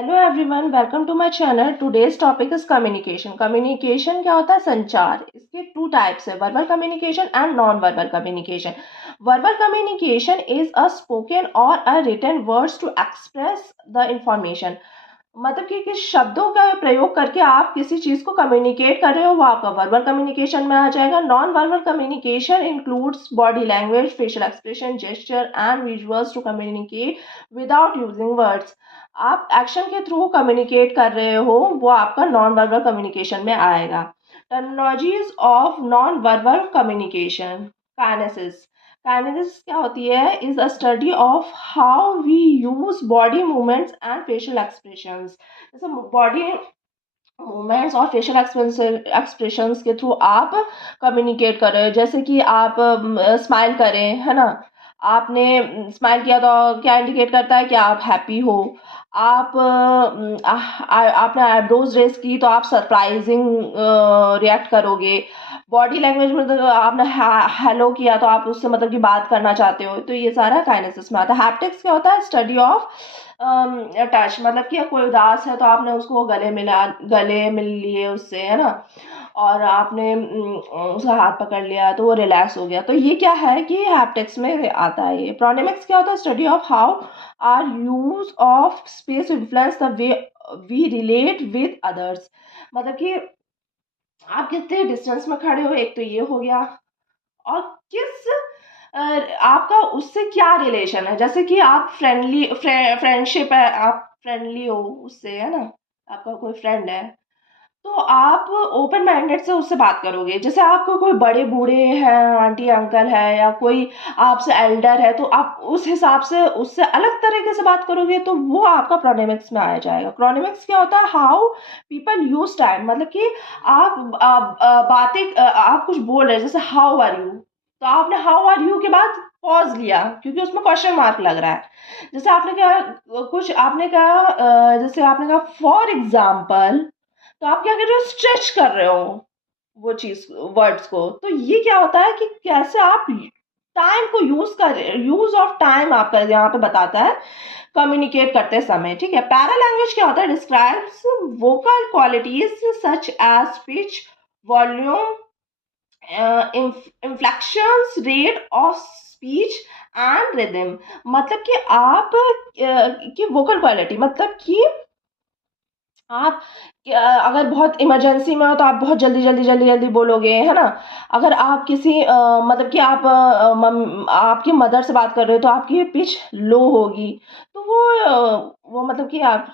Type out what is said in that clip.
Hello everyone, welcome to my channel. Today's topic is communication. Communication क्या होता है? संचार। इसके टू टाइप्स है, verbal communication and non verbal communication. Verbal communication is a spoken और a written words to express the information. मतलब कि किस शब्दों का प्रयोग करके आप किसी चीज को कम्युनिकेट कर रहे हो, वो आपका वर्बल कम्युनिकेशन में आ जाएगा। Non verbal communication includes body language, facial expression, gesture and visuals to communicate without using words. आप एक्शन के थ्रू कम्युनिकेट कर रहे हो, वो आपका नॉन वर्बल कम्युनिकेशन में आएगा। Terminologies of non verbal communication. Kinesis. Kinesis क्या होती है? Is a study of how we use body movements and facial expressions. जैसे बॉडी मूवमेंट्स और फेशियल एक्सप्रेशंस के थ्रू आप कम्युनिकेट कर रहे हो। जैसे कि आप स्माइल करें, है ना। आपने स्माइल किया तो क्या इंडिकेट करता है कि आप हैप्पी हो। आप आपने आईब्रोज रेस की तो आप सरप्राइजिंग रिएक्ट करोगे। बॉडी लैंग्वेज में तो आपने हेलो किया तो आप उससे मतलब कि बात करना चाहते हो। तो ये सारा काइनेसिस में आता है। हैप्टिक्स क्या होता है? Study of touch. मतलब कि कोई उदास है तो आपने उसको गले मिल लिए उससे, है ना। और आपने उसका हाथ पकड़ लिया तो वो रिलैक्स हो गया। तो ये क्या है कि हैप्टिक्स में आता है। ये प्रोनेमिक्स क्या होता है? Study of how our use of space influence the way we relate with others. मतलब कि आप कितने डिस्टेंस में खड़े हो, एक तो ये हो गया। और किस आपका उससे क्या रिलेशन है। जैसे कि आप फ्रेंडशिप है, आप फ्रेंडली हो उससे, है ना। आपका कोई फ्रेंड है तो आप ओपन माइंडेड से उससे बात करोगे। जैसे आपको कोई बड़े बूढ़े हैं, आंटी अंकल है, या कोई आपसे एल्डर है, तो आप उस हिसाब से उससे अलग तरीके से बात करोगे। तो वो आपका प्रोनेमिक्स में आ जाएगा। क्रोनेमिक्स क्या होता है? How people use time. मतलब कि आप कुछ बोल रहे हैं, जैसे हाउ आर यू, तो आपने हाउ आर यू के बाद पॉज लिया क्योंकि उसमें क्वेश्चन मार्क लग रहा है। जैसे आपने कहा कुछ, आपने कहा जैसे आपने कहा फॉर एग्जाम्पल, तो आप क्या कर रहे हो? स्ट्रेच कर रहे हो वो चीज, वर्ड्स को। तो ये क्या होता है कि कैसे आप टाइम को यूज कर रहे, यूज ऑफ टाइम आपका यहाँ पे बताता है कम्युनिकेट करते समय। ठीक है। पैरा लैंग्वेज क्या होता है? Describes vocal qualities such as pitch, volume, inflections, rate of speech and rhythm. मतलब कि आप की वोकल क्वालिटी, मतलब कि आप अगर बहुत इमरजेंसी में हो तो आप बहुत जल्दी जल्दी जल्दी जल्दी बोलोगे, है ना। अगर आप किसी मतलब कि आप आपकी मदर से बात कर रहे हो तो आपकी पिच लो होगी। तो वो मतलब कि आप